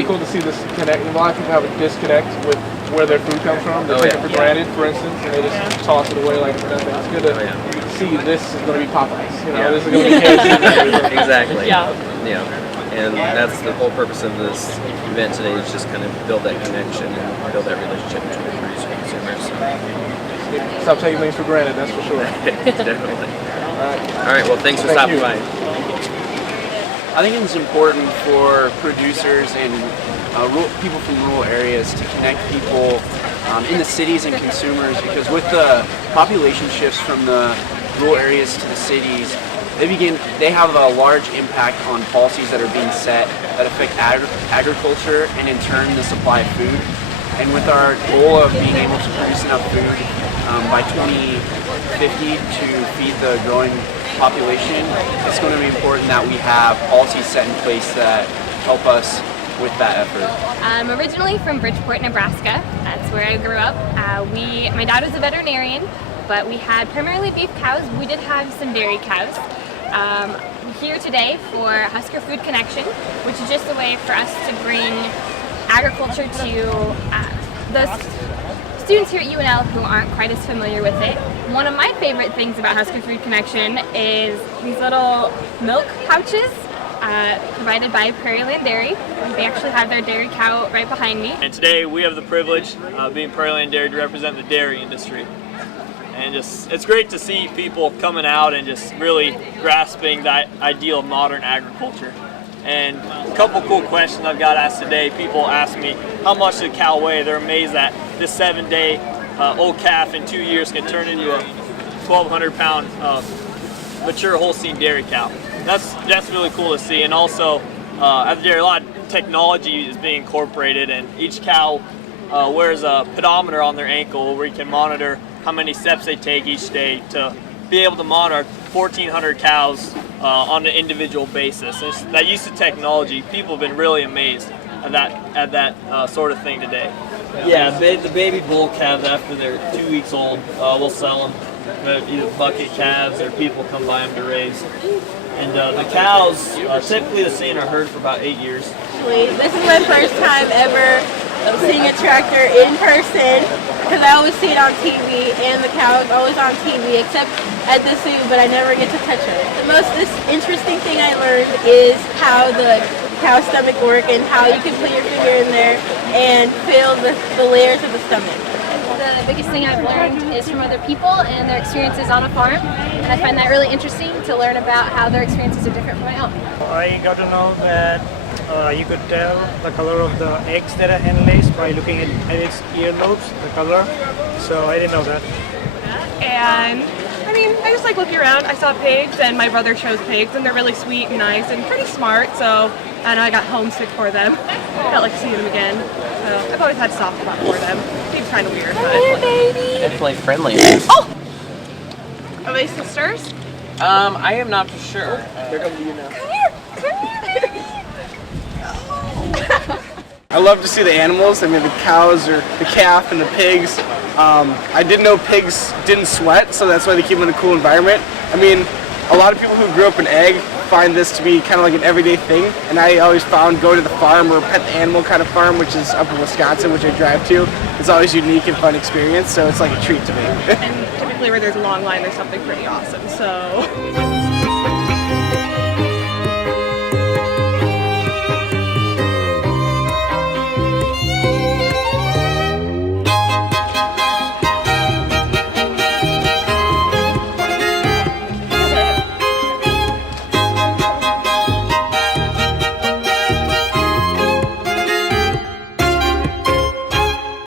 really cool to see this connect. A lot of people have a disconnect with where their food comes from. They take it for granted, for instance, and they just toss it away like it's nothing. It's good to see this is going to be Popeyes. You know, this is going to be KFC. Exactly. Yeah. And that's the whole purpose of this event today, is just kind of build that connection and build that relationship between producer and consumers. Stop taking things for granted, that's for sure. Definitely. All right, well, thanks for stopping by. I think it's important for producers and people from rural areas to connect people in the cities and consumers, because with the population shifts from the rural areas to the cities, they have a large impact on policies that are being set that affect agriculture and in turn the supply of food. And with our goal of being able to produce enough food by 2050 to feed the growing population, it's going to be important that we have policies set in place that help us with that effort. I'm originally from Bridgeport, Nebraska. That's where I grew up. My dad was a veterinarian, but we had primarily beef cows. We did have some dairy cows. We're here today for Husker Food Connection, which is just a way for us to bring agriculture to those students here at UNL who aren't quite as familiar with it. One of my favorite things about Husker Food Connection is these little milk pouches provided by Prairie Land Dairy. They actually have their dairy cow right behind me. And today we have the privilege of being Prairie Land Dairy to represent the dairy industry. And it's great to see people coming out and just really grasping that ideal of modern agriculture. And a couple cool questions I've got asked today. People ask me, how much does a cow weigh? They're amazed that this 7-day old calf in 2 years can turn into a 1,200 pound mature Holstein dairy cow. That's really cool to see. And also at the dairy, a lot of technology is being incorporated, and each cow wears a pedometer on their ankle where you can monitor how many steps they take each day to be able to monitor 1,400 cows on an individual basis. That use of technology, people have been really amazed at that sort of thing today. Yeah, the baby bull calves after they're 2 weeks old, we'll sell them. Either bucket calves or people come by them to raise. And the cows typically stay in our herd for about 8 years. This is my first time ever seeing a tractor in person, because I always see it on TV, and the cow is always on TV, except at the zoo, but I never get to touch it. The most interesting thing I learned is how the cow's stomach works and how you can put your finger in there and feel the layers of the stomach. The biggest thing I've learned is from other people and their experiences on a farm, and I find that really interesting to learn about how their experiences are different from my own. I got to know that you could tell the color of the eggs that are hen lays by looking at its earlobes, the color, so I didn't know that. And I mean, I just like looking around. I saw pigs, and my brother shows pigs, and they're really sweet and nice and pretty smart, so and I got homesick for them. I got like seeing them again. So I've always had a soft spot for them. Seems kind of weird, but Here, baby. Definitely friendly. Oh! Are they sisters? I am not for sure. They're coming to you now. Come here, baby. I love to see the animals. I mean, the cows or the calf and the pigs. I didn't know pigs didn't sweat, so that's why they keep them in a cool environment. I mean, a lot of people who grew up in ag find this to be kind of like an everyday thing, and I always found going to the farm or pet the animal kind of farm, which is up in Wisconsin, which I drive to, it's always a unique and fun experience, so it's like a treat to me. And typically where there's a long line, there's something pretty awesome, so.